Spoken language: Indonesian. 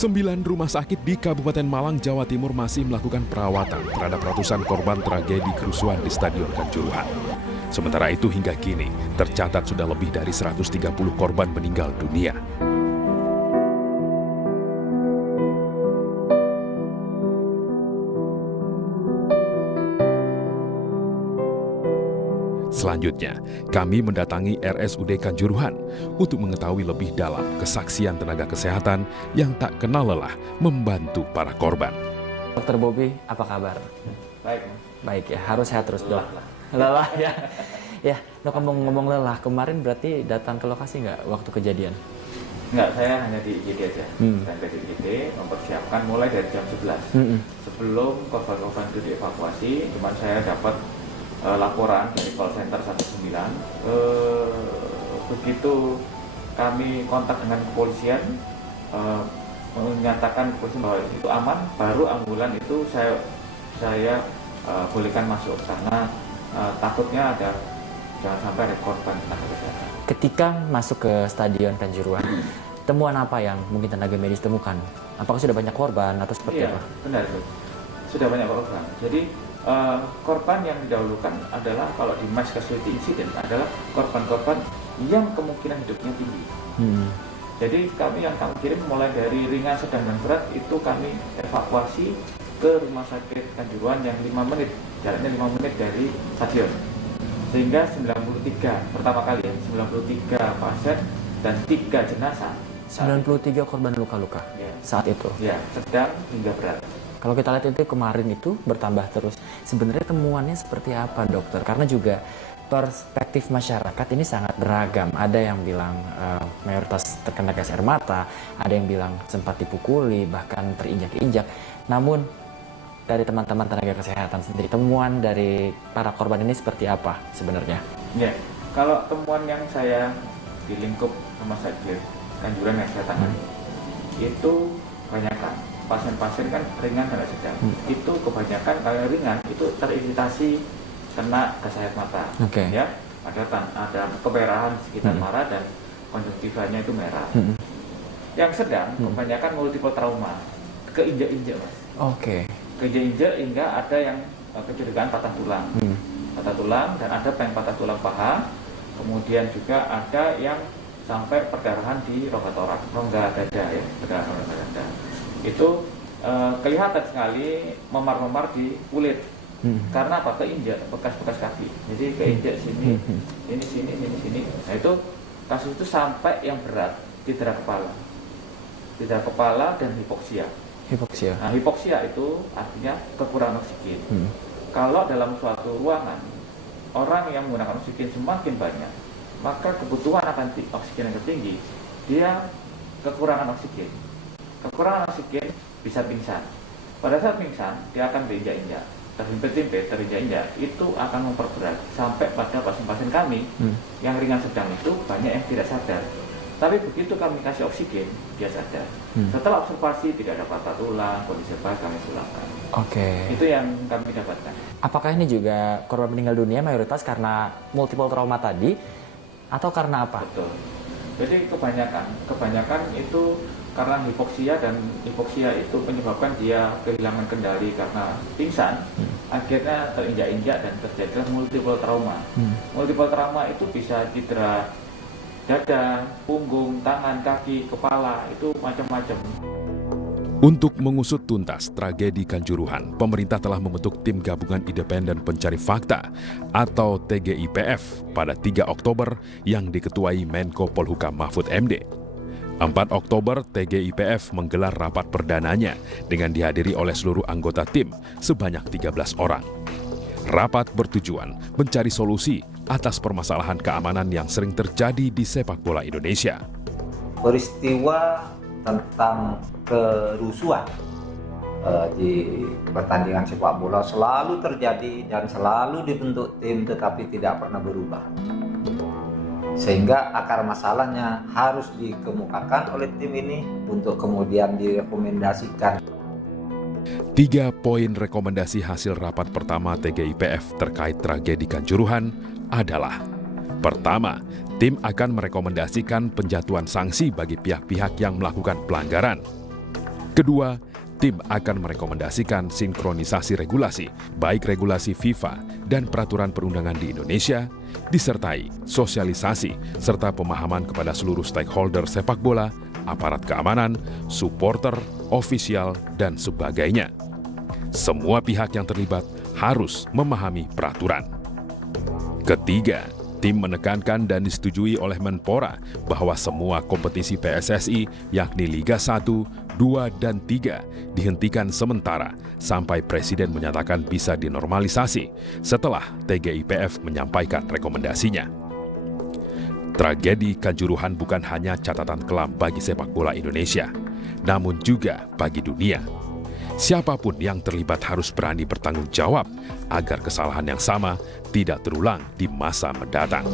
9 rumah sakit di Kabupaten Malang, Jawa Timur masih melakukan perawatan terhadap ratusan korban tragedi kerusuhan di Stadion Kanjuruhan. Sementara itu hingga kini tercatat sudah lebih dari 130 korban meninggal dunia. Selanjutnya, kami mendatangi RSUD Kanjuruhan untuk mengetahui lebih dalam kesaksian tenaga kesehatan yang tak kenal lelah membantu para korban. Dokter Bobi, apa kabar? Baik. Baik ya, harus sehat terus dok. Lelah ya. Ya, dok ngomong-ngomong lelah, kemarin berarti datang ke lokasi nggak waktu kejadian? Enggak, saya hanya di IGD aja. Sampai di IGD, mempersiapkan mulai dari jam 11. Sebelum korban-korban itu dievakuasi, cuman saya dapat laporan dari call center 19. Begitu kami kontak dengan kepolisian, menyatakan kepolisian bahwa itu aman, baru ambulan itu saya bolehkan masuk karena takutnya jangan sampai ada korban tenaga kesehatan. Ketika masuk ke Stadion Kanjuruhan, temuan apa yang mungkin tenaga medis temukan? Apakah sudah banyak korban atau seperti apa? Benar itu. Sudah banyak korban. Jadi korban yang didahulukan adalah kalau di mass casualty incident adalah korban-korban yang kemungkinan hidupnya tinggi. Jadi kami kirim mulai dari ringan, sedang, dan berat itu kami evakuasi ke rumah sakit Kanjuruhan yang 5 menit, jaraknya 5 menit dari stadion. Sehingga 93 pertama kali ya, 93 pasien dan 3 jenazah. 93 korban luka-luka saat itu? Ya, sedang hingga berat. Kalau kita lihat itu kemarin itu bertambah terus. Sebenarnya temuannya seperti apa dokter? Karena juga perspektif masyarakat ini sangat beragam. Ada yang bilang mayoritas terkena gas air mata, ada yang bilang sempat dipukuli, bahkan terinjak-injak. Namun dari teman-teman tenaga kesehatan sendiri, temuan dari para korban ini seperti apa sebenarnya? Ya, kalau temuan yang saya di lingkup rumah sakit Kanjuruhan yang saya tangani, itu kebanyakan pasien-pasien kan ringan dan sedang. Itu kebanyakan kalau ringan itu teriritasi kena gas air mata. Ya, ada kemerahan di sekitar mata dan konjungtivanya itu merah. Yang sedang kebanyakan multiple trauma, keinjak-injak mas. Keinjak-injak hingga ada yang kecurigaan patah tulang. Patah tulang dan ada yang patah tulang paha. Kemudian juga ada yang sampai perdarahan di rongga dada ya, perdarahan rongga dada. Itu kelihatan sekali memar-memar di kulit. Karena apa? Keinjak, bekas-bekas kaki. Jadi keinjak sini, sini. Nah itu kasus itu sampai yang berat, cedera kepala dan hipoksia. Nah, hipoksia itu artinya kekurangan oksigen. Kalau dalam suatu ruangan orang yang menggunakan oksigen semakin banyak, maka kebutuhan akan oksigen yang tinggi, dia kekurangan oksigen. Kekurangan oksigen bisa pingsan. Pada saat pingsan, dia akan berinjak-injak, terhimpit-himpit, terinjak-injak, itu akan memperberat sampai pada pasien-pasien kami yang ringan sedang itu banyak yang tidak sadar. Tapi begitu kami kasih oksigen, dia sadar. Setelah observasi tidak ada patah tulang, kondisi baik kami pulangkan. Itu yang kami dapatkan. Apakah ini juga korban meninggal dunia mayoritas karena multiple trauma tadi, atau karena apa? Betul. Jadi kebanyakan itu karena hipoksia, dan hipoksia itu menyebabkan dia kehilangan kendali karena pingsan, akhirnya terinjak-injak dan terjadi multiple trauma. Multiple trauma itu bisa cedera dada, punggung, tangan, kaki, kepala, itu macam-macam. Untuk mengusut tuntas tragedi Kanjuruhan, pemerintah telah membentuk Tim Gabungan Independen Pencari Fakta atau TGIPF pada 3 Oktober yang diketuai Menko Polhukam Mahfud MD. 4 Oktober, TGIPF menggelar rapat perdananya dengan dihadiri oleh seluruh anggota tim sebanyak 13 orang. Rapat bertujuan mencari solusi atas permasalahan keamanan yang sering terjadi di sepak bola Indonesia. Peristiwa tentang kerusuhan di pertandingan sepak bola selalu terjadi dan selalu dibentuk tim tetapi tidak pernah berubah. Sehingga akar masalahnya harus dikemukakan oleh tim ini untuk kemudian direkomendasikan. 3 poin rekomendasi hasil rapat pertama TGIPF terkait tragedi Kanjuruhan adalah: pertama, tim akan merekomendasikan penjatuhan sanksi bagi pihak-pihak yang melakukan pelanggaran. Kedua, tim akan merekomendasikan sinkronisasi regulasi, baik regulasi FIFA dan peraturan perundangan di Indonesia, disertai sosialisasi serta pemahaman kepada seluruh stakeholder sepak bola, aparat keamanan, supporter, ofisial, dan sebagainya. Semua pihak yang terlibat harus memahami peraturan. Ketiga, tim menekankan dan disetujui oleh Menpora bahwa semua kompetisi PSSI yakni Liga 1, 2, dan 3 dihentikan sementara sampai Presiden menyatakan bisa dinormalisasi setelah TGIPF menyampaikan rekomendasinya. Tragedi Kanjuruhan bukan hanya catatan kelam bagi sepak bola Indonesia, namun juga bagi dunia. Siapapun yang terlibat harus berani bertanggung jawab agar kesalahan yang sama tidak terulang di masa mendatang.